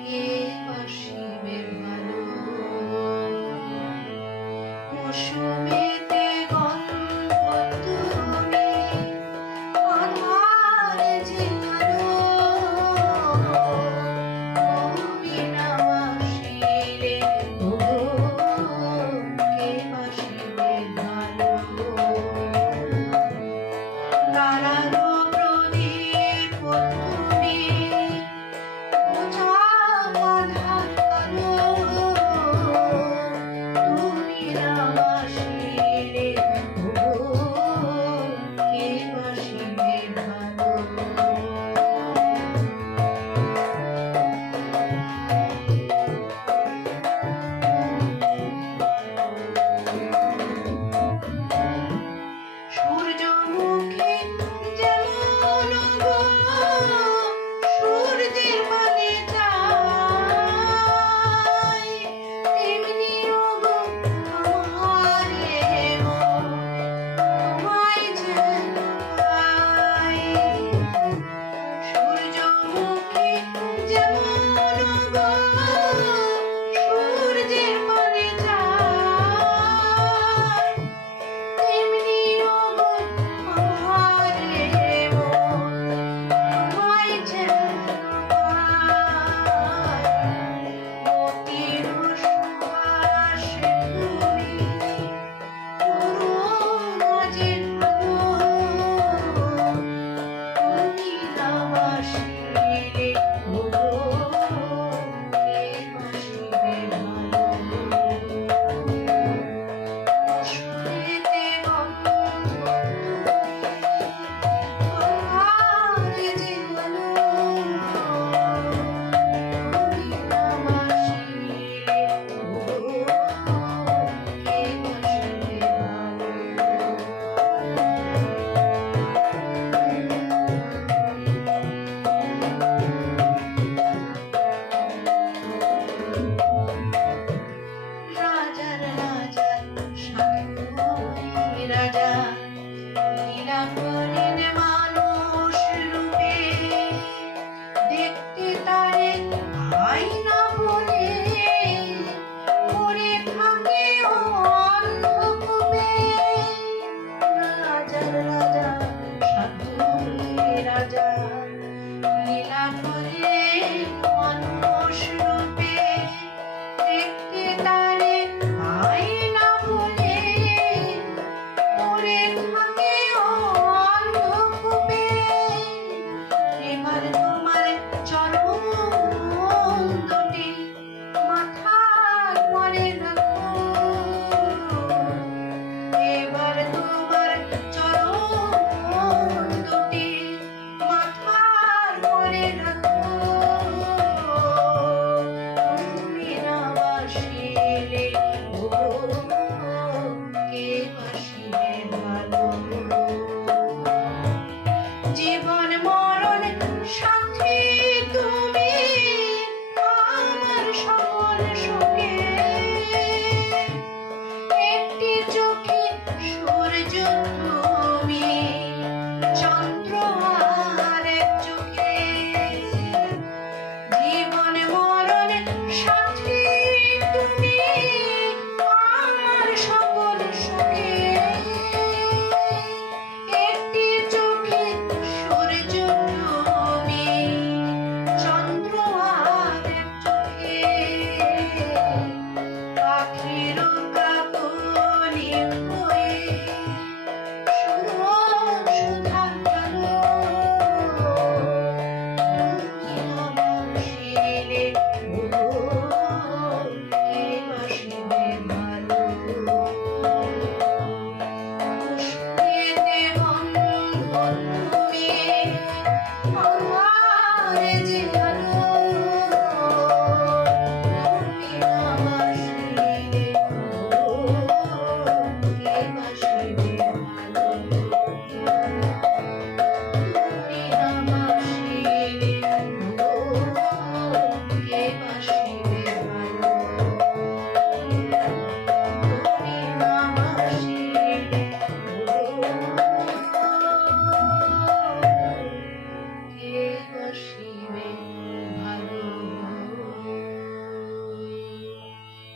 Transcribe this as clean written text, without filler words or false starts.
কে বাসিবে ভালো মৌসুমেতে গন্ধ তুমি আধারে যে ভালো তুমি না বাসিলে কে বাসিবে ভালো তারারও প্রদীপ তুমি পূজা আধার কালো তুমি না বাসিলে কে বাসিবে ভালো সূর্যমুখী যেমন গো সূর্যের পানে যায় তেমনি গো আমার মন তোমায় যেন পাই সূর্যমুখী যেমন গো সূর্যের পানে যায় তেমনি গো আমার মন তোমায় যেন পাই মতির সুবাস তুমি করুণা যে ভালো তুমি না বাসিলে কে বাসিবে ভালো মৌসুমেতে গন্ধ আধারে যে ভালো তুমি না বাসিলে কে বাসিবে রাজার রাজা সাধুই রাজা লীলা করেন মানুষ রূপে দেখতে তারে আয়না বলে পড়ে থাকে অন্ধকূপে রাজার রাজা সাধুই রাজা লীলা করে মানুষ রূপে দেখতে তারে আয়না বলে পড়ে থাকে অন্ধকূপে এবার তোমার চরণ দুটি মাথার পরে রাখো এবার তোমার চরণ দুটি মাথার পরে রাখো তুমি না বাসিলে কে বাসিবে ভালো জীবন মরণ সাথী